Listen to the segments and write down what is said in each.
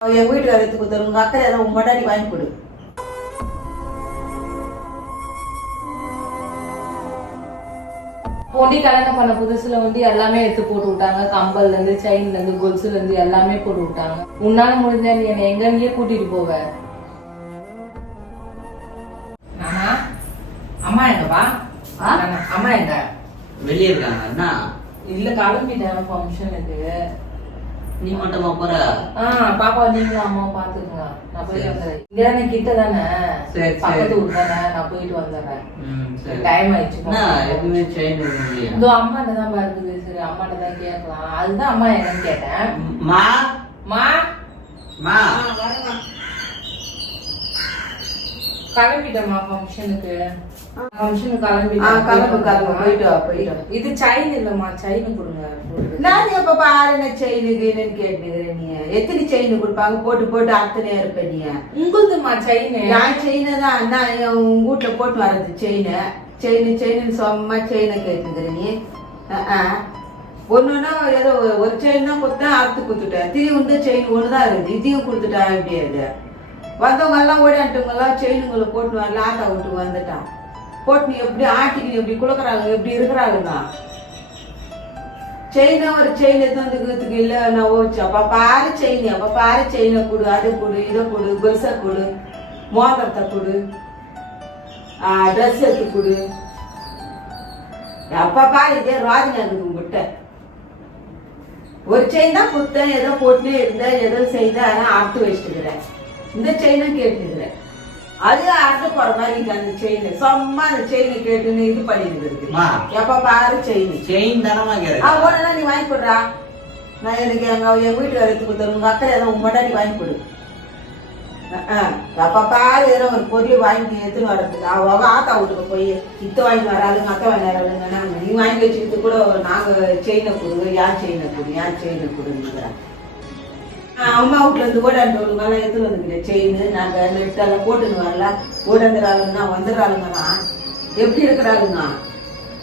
என் வீட்டுக்காரர் எடுத்து கொடுத்தாரு. உங்க அக்கறை ஏதோ உங்க கொண்டாடி வாங்கி கொடு. பொண்டி கல்யாணம் பண்ண புதுசுல வந்து எல்லாமே எடுத்து போட்டு விட்டாங்க. கம்பல்ல இருந்து செயின்ல இருந்து கொலுசுல இருந்து எல்லாமே போட்டு விட்டாங்க. உன்னால முடிஞ்சா நீ என்னை எங்க நீயே கூட்டிட்டு போவ? அம்மா அம்மா எங்கப்பா? அம்மா எங்க? வெளியே இருக்காங்க என்ன இல்ல கிளம்பிட்டேன். ஃபங்க்ஷனுக்கு நீ மட்டுமா போற? ஆ பாப்பா நீங்களும் அம்மா பாத்துக்கங்க நான் போயிட்டு வந்துடுறேன். இங்க தானே கிட்ட தானே? சரி, சரி. பக்கத்து ஊர் தானே? நான் போயிட்டு வந்துடுறேன். டைம் ஆயிடுச்சு என்ன எதுவுமே செயின் இல்லையா இதோ அம்மாட்ட தான் இருக்குது சரி அம்மாட்ட தான் கேட்கலாம். அதுதான் அம்மா என்னன்னு கேட்டேன். மா? மா? மா? கிளம்பிட்டேம்மா ஃபங்க்ஷனுக்கு? ஃபங்க்ஷனுக்கு ஆ, கிளம்பிட்டேன் கிளம்பு, கிளம்பு. போயிட்டு வா, போயிட்டு வா. இது செயின் இல்லம்மா செயின் கொடுங்க. நான் எப்ப பாரு என்ன செயின் கீனுன்னு கேட்டுக்கிறேன் நீ. எத்தனை செயின் கொடுப்பாங்க? போட்டு போட்டு அத்தனை இருப்ப நீ. உங்களுதுமா செயின் நான் செயினை தான் நான் உங்க வீட்டுல போட்டு வர்றது செயினை செயின் செயின் சும்மா செயினை கேட்டுக்கிற நீ. ஒண்ணுன்னா ஏதோ ஒரு செயின் தான் கொடுத்தேன் அறுத்து கொடுத்துட்டேன் திரி வந்து செயின் ஒன்று தான் இருக்குது இதையும் கொடுத்துட்டா எப்படியாது வந்தவங்க எல்லாம் ஓடியாட்டவங்க எல்லாம் செயினுங்களை போட்டு வரல ஆத்தா விட்டு வந்துட்டான் போட்டு எப்படி ஆட்டிக்கு எப்படி குளுக்குறாங்க எப்படி இருக்கிறாங்க செயினா ஒரு செயின் எடுத்து வந்து இல்லை நான் ஓச்சு அப்ப பாரு செயின் அப்ப பாரு செயினை கொடு அதை கொடு இதை கொடு பெருசை கொடு மோதிரத்தை கொடு ட்ரெஸ் எடுத்து கொடு. அப்ப இதே ரோஜனை இருக்குது உங்ககிட்ட. ஒரு செயின் தான் கொடுத்தேன் ஏதோ போட்டுனே இருந்தேன் ஏதோ செய்தேன் ஆனா அறுத்து வச்சுட்டுக்கிறேன் இந்த செயினும் கேட்டுக்கிறேன் அது போற மாதிரி இருக்கு அந்த செயின் சும்மா அந்த செயினை கேட்டுன்னு இது பண்ணிட்டு இருக்கு. எப்ப பாரு செயின் செயின் தானமா கேட்க நீ வாங்கி கொடுறா? நான் எனக்கு எங்க எங்க வீட்டுக்கு எடுத்து கொடுத்தாரு உங்க அக்கறை ஏதோ உங்க கொண்டாடி வாங்கி கொடு. அப்ப பாரு ஏதோ ஒரு பொருள் வாங்கி எடுத்துன்னு வர்றதுக்கு. அவ அவ ஆத்தா வீட்டுக்கு போய் இத்த வாங்கி வராளுங்க அத்தை வாங்கி வராளுங்க நீ வாங்கி வச்சுக்கிட்டு கூட நாங்க செயினை கொடு யார் செயினை கொடு யார் செயினை கொடுங்கிறேன் அம்மா வீட்டுல இருந்து ஓடாண்டவங்க எல்லாம் எடுத்துன்னு வந்துக்கிறேன் செயின் நாங்க நெட்டெல்லாம் போட்டுன்னு வரல. ஓடாந்துறாளுங்கன்னா வந்துடுறாளுங்கன்னா எப்படி இருக்கிறாளுங்க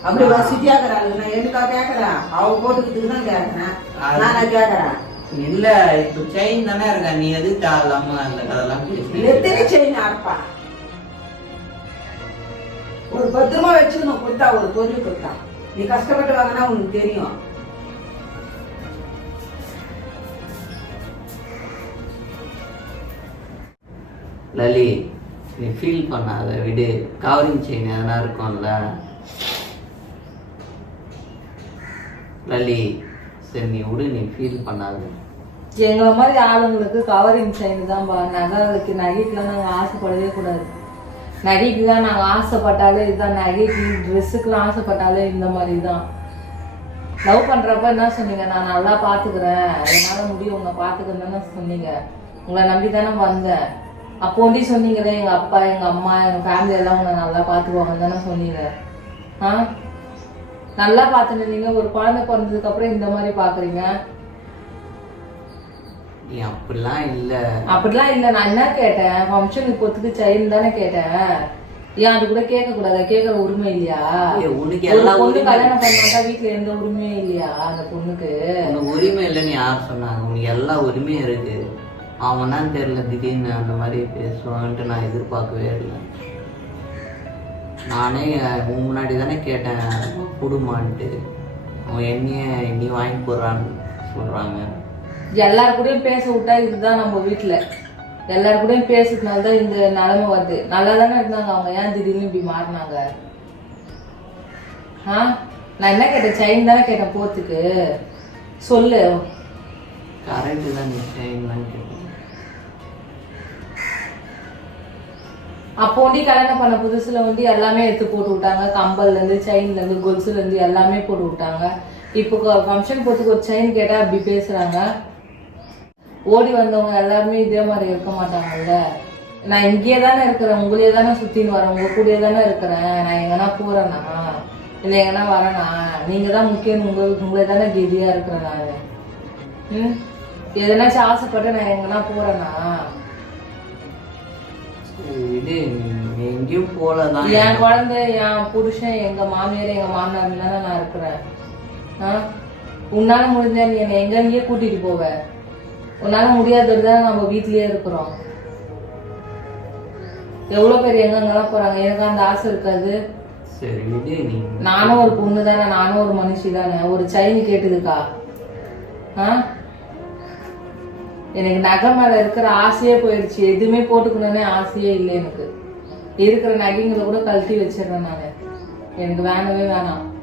அப்படி வசதியாக்குறாளுங்க எனக்கா கேக்குறேன் அவ போட்டுக்கிறதுக்கு தான் கேக்குறேன் நானா கேக்குறேன் இல்ல இப்ப செயின் தானே இருக்கா? நீ எது தேவையில்லாம அந்த கதெல்லாம்? எத்தனை செயின் அறுப்பா? ஒரு பத்திரமா வச்சுக்கணும் கொடுத்தா ஒரு பொருள் கொடுத்தா. நீ கஷ்டப்பட்டு வாங்கினா உனக்கு தெரியும். லலி நீ ஃபீல் பண்ணாத விடு. கவரிங் செயின் எதனா இருக்கும்ல? லலி சரி நீ விடு நீ ஃபீல் பண்ணாத. எங்களை மாதிரி ஆளுங்களுக்கு கவரிங் செயின் தான் பா நகைக்கு நகைக்குலாம் நாங்கள் ஆசைப்படவே கூடாது. நகைக்கு தான் நாங்கள் ஆசைப்பட்டாலே இதுதான். நகைக்கு ட்ரெஸ்ஸுக்குலாம் ஆசைப்பட்டாலே இந்த மாதிரி தான் லவ் பண்ணுறப்ப என்ன சொன்னீங்க? நான் நல்லா பார்த்துக்கிறேன் என்னால் முடியும் உங்களை பார்த்துக்கிறேன் தானே சொன்னீங்க. உங்களை நம்பி தானே வந்தேன். அப்போண்டி சொன்னீங்களே எங்கள் அப்பா எங்கள் அம்மா எங்கள் ஃபேமிலி எல்லாம் உங்களை நல்லா பார்த்துக்குவாங்கன்னு தானே சொன்னீங்க. ஆ? நல்லா பார்த்துன்னு நீங்க ஒரு குழந்தை பிறந்ததுக்கு அப்புறம் இந்த மாதிரி பார்க்குறீங்க. நீ அப்படிலாம் இல்ல. அப்படிலாம் இல்ல. நான் என்ன கேட்டேன்? ஃபங்க்ஷனுக்கு பொத்துக்கு செயின் தானே கேட்டேன். ஏன் அது கூட கேட்க கூடாதா கேட்கற உரிமை இல்லையா? உனக்கு எல்லா பொண்ணு கல்யாணம் பண்ணாட்டா வீட்டுல எந்த உரிமையும் இல்லையா அந்த பொண்ணுக்கு? உனக்கு உரிமை இல்லைன்னு யார் சொன்னாங்க? உனக்கு எல்லா உரிமையும் இருக்கு. அவன் தான் தெரியல திடீர்னு அந்த மாதிரி பேசுவான்ட்டு நான் எதிர்பார்க்கவே இல்லை. நானே உன் முன்னாடி தானே கேட்டேன் குடுமான்ட்டு. அவன் என்னைய நீ வாங்கி போடுறான்னு சொல்றாங்க. எல்லாரு கூடயும் பேச விட்டா இதுதான் நம்ம வீட்டுல எல்லாரு கூடயும் பேசுறதுனால தான் இந்த நிலைமை வருது. நல்லா தானே இருந்தாங்க அவங்க. ஏன் திடீர்னு இப்படி மாறினாங்க? ஆ? நான் என்ன கேட்டேன்? செயின் தானே கேட்டேன் போத்துக்கு சொல்லு. கரெக்டு தான் நீ செய்யணும்னு கேட்டேன். அப்போ வந்து கல்யாணம் பண்ண புதுசுல வந்து எல்லாமே எடுத்து போட்டு விட்டாங்க. கம்பல்ல இருந்து செயின்ல இருந்து கொலுசுல இருந்து எல்லாமே போட்டு விட்டாங்க. இப்போ ஃபங்க்ஷன் போட்டுக்கு ஒரு செயின் கேட்டா அப்படி பேசுறாங்க. ஓடி வந்தவங்க எல்லாருமே இதே மாதிரி இருக்க மாட்டாங்கல்ல. நான் இங்கேயே தானே இருக்கிறேன் உங்களையே தானே சுத்தின்னு வரேன் உங்க கூடயே தானே இருக்கிறேன். நான் எங்கன்னா போறேனா? இல்லை எங்கன்னா வரேனா? நீங்க தான் முக்கியம் உங்க உங்களே தானே கெதியா இருக்கிறேன் நான். ம்? எதனாச்சும் ஆசைப்பட்டு நான் எங்கன்னா போறேனா? இது எங்கேயும் போலதான். என் குழந்தை என் புருஷன் எங்க மாமியார் எங்க மாமனார் தானே நான் இருக்கிறேன்? உன்னால முடிஞ்சா நீ என்னை எங்க எங்கேயே கூட்டிட்டு போவ. உன்னால முடியாதது தான் நம்ம வீட்லயே இருக்கிறோம். எவ்வளவு பேர் எங்கெங்கெல்லாம் போறாங்க? எனக்கு அந்த ஆசை இருக்காது. நானும் ஒரு பொண்ணு தானே நானும் ஒரு மனுஷி தானே. ஒரு செயின் கேட்டுதுக்கா? ஆ? எனக்கு நகை மேலே இருக்கிற ஆசையே போயிடுச்சு எதுவுமே போட்டுக்கணும்னே ஆசையே இல்லை எனக்கு. இருக்கிற நகைங்களை கூட கழட்டி வச்சிடுறேன் நான். எனக்கு வேணவே வேணாம்.